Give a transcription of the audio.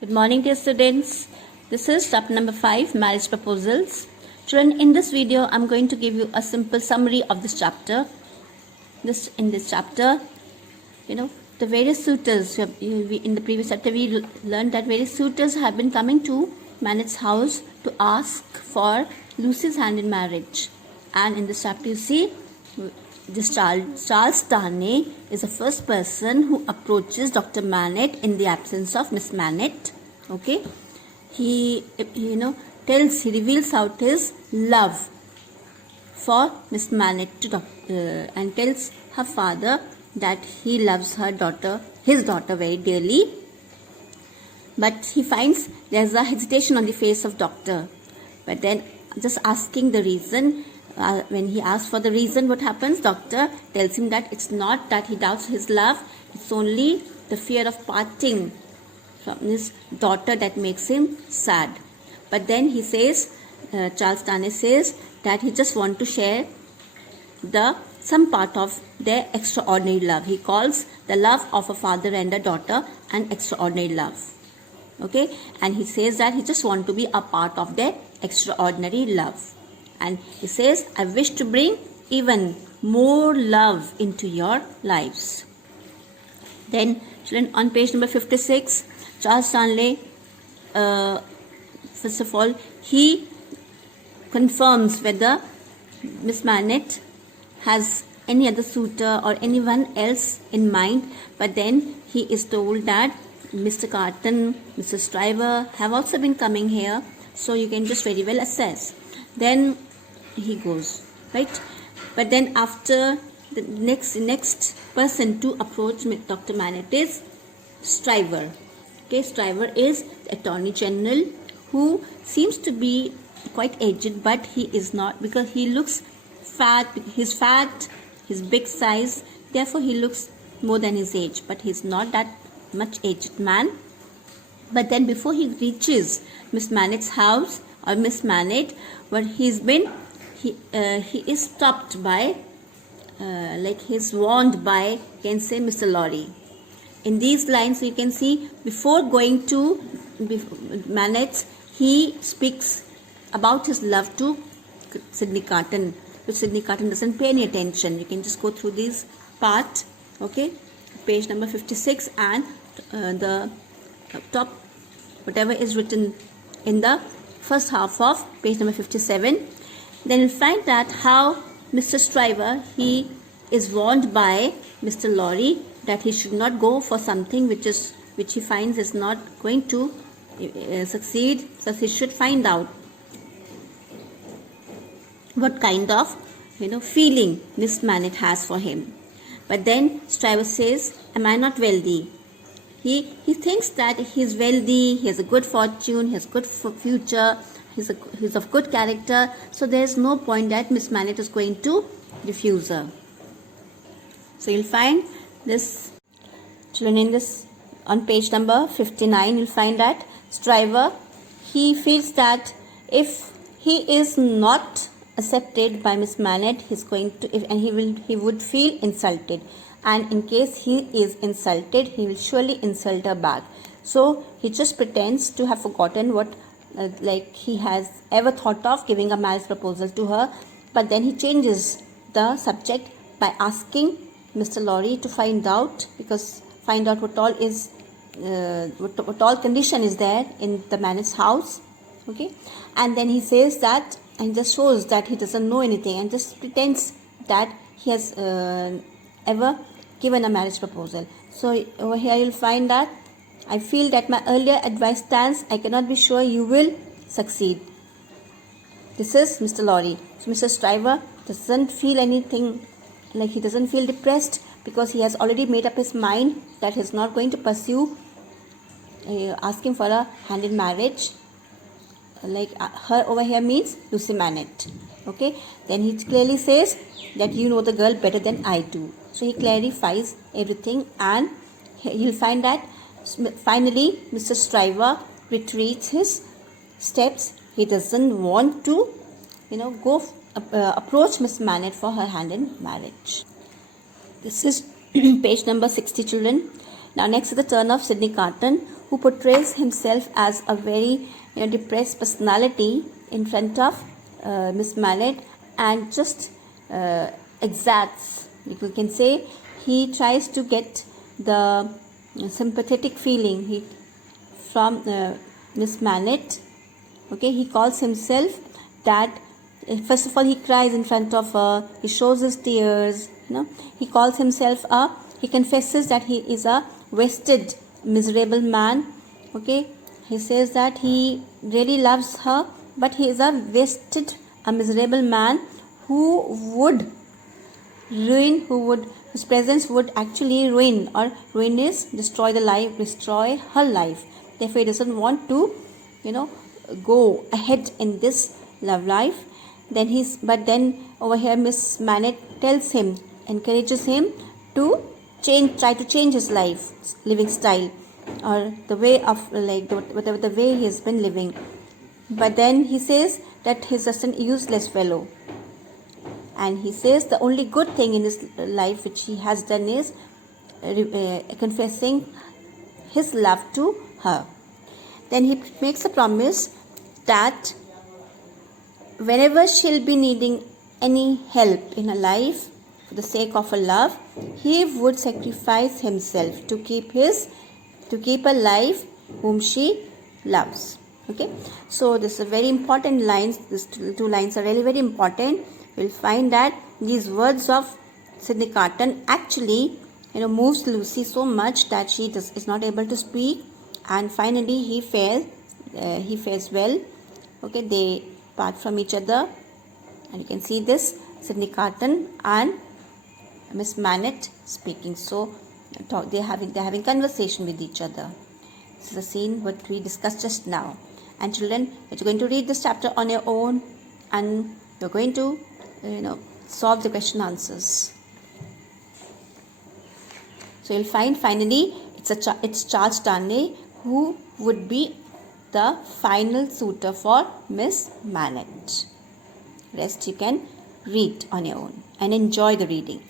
Good morning, dear students. This is chapter number 5, marriage proposals. Children, in this video, I'm going to give you a simple summary of this chapter. In this chapter, the various suitors. In the previous chapter, we learned that various suitors have been coming to Manet's house to ask for Lucy's hand in marriage. And in this chapter, you see, this Charles Darnay is the first person who approaches Dr. Manet in the absence of Miss Manet. Okay, he reveals out his love for Miss Manet and tells her father that he loves his daughter very dearly. But he finds there's a hesitation on the face of Doctor. But then, just asking the reason. When he asks for the reason, what happens? Doctor tells him that it's not that he doubts his love, it's only the fear of parting from his daughter that makes him sad. But then he says, Charles Darnay says that he just wants to share some part of their extraordinary love. He calls the love of a father and a daughter an extraordinary love. Okay, and he says that he just wants to be a part of their extraordinary love. And he says, I wish to bring even more love into your lives. Then, children, on page number 56, Charles Darnay, first of all, he confirms whether Miss Manet has any other suitor or anyone else in mind. But then he is told that Mr. Carton, Mr. Stryver have also been coming here. So you can just very well assess. Then he goes, right? But then after the next person to approach Dr. Manet is Stryver. Okay, Stryver is the Attorney General who seems to be quite aged, but he is not, because he looks fat. He's fat, his big size, therefore he looks more than his age, but he's not that much aged man. But then before he reaches Miss Manet's house or Miss Manet, where he is stopped by, he's warned by, you can say, Mr. Lorry. In these lines, you can see, before going to Manet's, he speaks about his love to Sydney Carton, which Sydney Carton doesn't pay any attention. You can just go through this part, okay, page number 56 and the top, whatever is written in the first half of page number 57. Then you'll find that how Mr. Stryver, he is warned by Mr. Lorry that he should not go for something which he finds is not going to succeed. So he should find out what kind of feeling Miss Manet has for him. But then Stryver says, am I not wealthy? He thinks that he's wealthy, he has a good fortune, he has good future, he's of good character, so there's no point that Miss Manet is going to refuse her. So you'll find this, children, in this, on page number 59, you'll find that Stryver, he feels that if he is not accepted by Miss Manet, he would feel insulted. And in case he is insulted, he will surely insult her back. So he just pretends to have forgotten what he has ever thought of giving a marriage proposal to her. But then he changes the subject by asking Mr. Lorry to find out what all is what all condition is there in the Manet's house. Okay, and then he says that, and just shows that he doesn't know anything and just pretends that he has ever given a marriage proposal. So over here you'll find that, I feel that my earlier advice stands. I cannot be sure you will succeed. This is Mr. Lorry. So Mr. Stryver doesn't feel anything, he doesn't feel depressed, because he has already made up his mind that he's not going to pursue asking for a hand in marriage. Her over here means Lucy Manet. Okay, then he clearly says that you know the girl better than I do. So he clarifies everything, and you'll find that finally Mr. Stryver retreats his steps. He doesn't want to approach Miss Manet for her hand in marriage. This is page number 60, children. Now next is the turn of Sydney Carton, who portrays himself as a very depressed personality in front of Miss Manette, and just exacts, you can say, he tries to get the sympathetic feeling from Miss Manette. Okay, he calls himself that. First of all, he cries in front of her. He shows his tears. He calls himself he confesses that he is a wasted, miserable man. Okay, he says that he really loves her, but he is a wasted, a miserable man whose presence would actually ruin, or ruin is destroy her life. Therefore, he doesn't want to, go ahead in this love life. But then over here, Miss Manette tells him, encourages him to try to change his living style, or the way of whatever the way he has been living. But then he says that he's just an useless fellow, and he says the only good thing in his life which he has done is confessing his love to her. Then he makes a promise that whenever she'll be needing any help in her life for the sake of her love, he would sacrifice himself to keep alive whom she loves. Okay, so this is a very important lines. These two lines are really very important. We'll find that these words of Sydney Carton actually moves Lucy so much that she is not able to speak, and finally he fares well. Okay, they part from each other, and you can see this Sydney Carton and Miss Manette speaking. So they're having conversation with each other. This is a scene what we discussed just now. And children, you're going to read this chapter on your own, and you're going to solve the question answers. So you'll find finally it's Charles Darnley who would be the final suitor for Miss Manette. Rest you can read on your own and enjoy the reading.